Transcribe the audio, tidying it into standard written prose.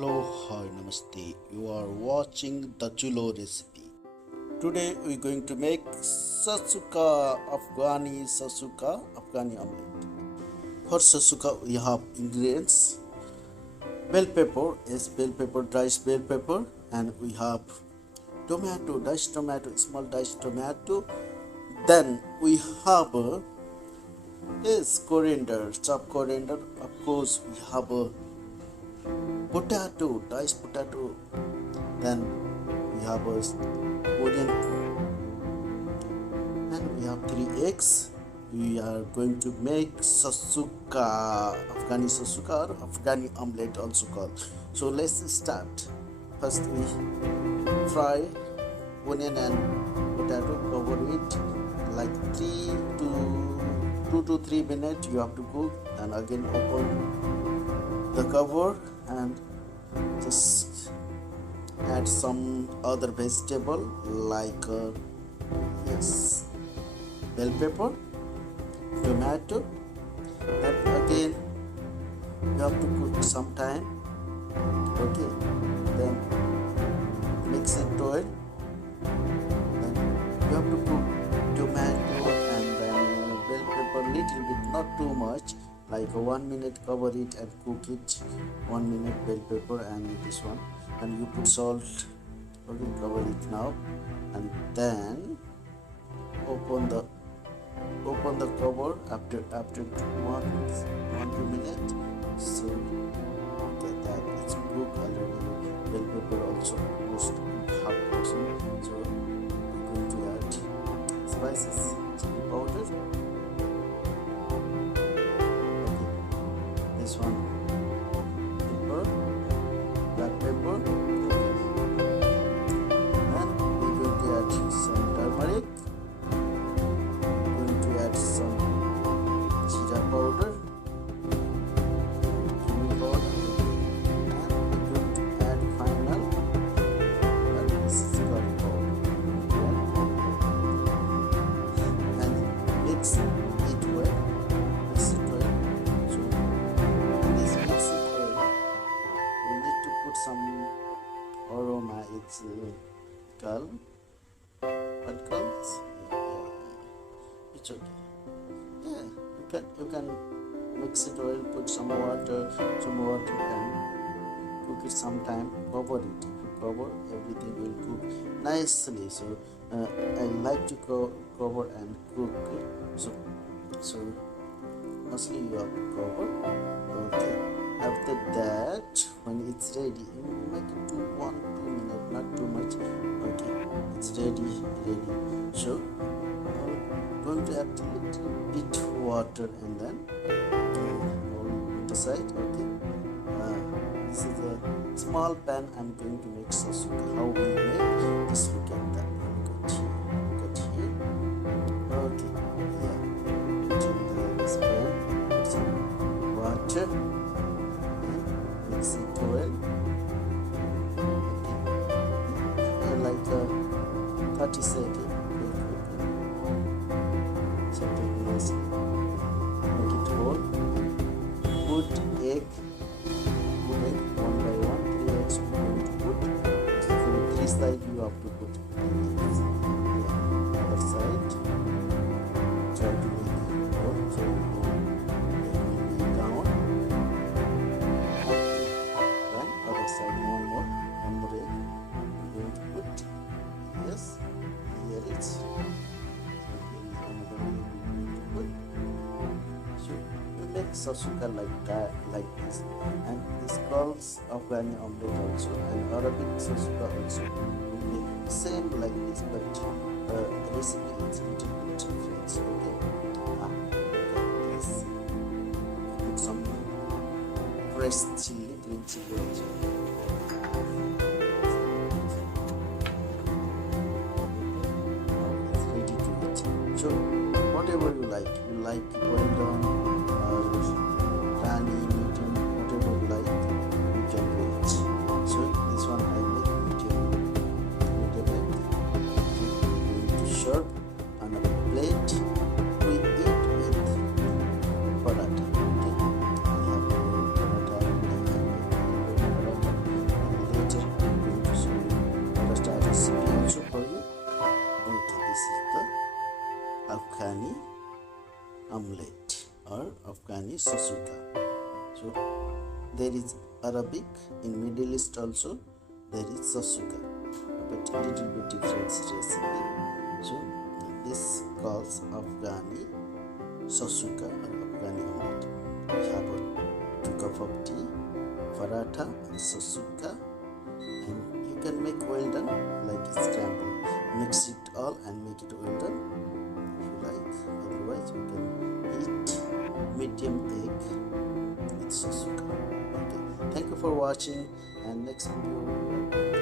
Hello, hi, namaste. You are watching the Chulo Recipe. Today we're going to make Afghani Omelette. For shakshouka we have ingredients: bell pepper, yes, bell pepper, diced bell pepper, and we have tomato, diced tomato, small diced tomato. Then we have coriander, chopped coriander. Of course, we have a potato, diced potato. Then we have a onion, and we have 3 eggs. We are going to make shakshouka, Afghani or Afghani omelette also called. So let's start. First we fry onion and potato, cover it like 2 to 3 minutes. You have to cook, and again open the cover and just add some other vegetable like bell pepper, tomato, and again you have to cook some time. Okay, then mix it oil. Then you have to cook tomato and then bell pepper little bit, not too much, like 1 minute. Cover it and cook it 1 minute, bell pepper and this one, and you put salt. Okay, cover it now, and then open the cover after 1 2 minutes. So okay, that it's cooked already. Bell pepper also almost half percent. So we're going to add spices, chili powder. Okay, this one pepper, black pepper. And we're going to add some turmeric. Some jeera powder, cumin powder, and we're going to add final, and this is curry powder, and mix it well. So in this mix it well, we need to put some aroma. It's what calls? It's okay. Yeah, you can mix it oil, put some water, and cook it sometime. Cover it. If you cover, everything will cook nicely. So I like to cover and cook. So mostly you have to cover. Okay. After that, when it's ready, you make it to 1 2 minutes, not too much. Okay, it's ready. So going to add a little bit water and then put aside. Okay, this is a small pan. I'm going to make shakshouka. How we make? Just look at that. Look at here. Okay, yeah. Put in this pan. Put some water. Mix it well. Okay, like 30 seconds. Make it whole. Put egg one by one. 3 eggs we're going to put. So from 3 sides you have to put eggs. Yeah. Other side. Try to make it whole. So egg will be down. Then other side one more egg. We're going to put. Yes. Here it's. Shakshouka like that, like this, and this calls Afghani omelette also, and Arabic shakshouka also. We make same like this, but recipe is a little bit different. Okay, this. Put some fresh chili, green chili also. It's ready to eat. So whatever you like well done. Rani, medium, whatever you like, you can do it. So this one I make medium length. To serve on a plate, we eat with paratha. Okay, I have paratha. Afghani shakshuka. So there is Arabic in Middle East also. There is shakshuka, but a little bit different recipe. So this calls Afghani shakshuka or Afghani omelette. We have a 2 cup of tea, paratha and shakshuka, and you can make well done like a scramble. Mix it all and make it well done if you like. Otherwise, you can eat medium egg with shakshuka. Okay. Thank you for watching, and next video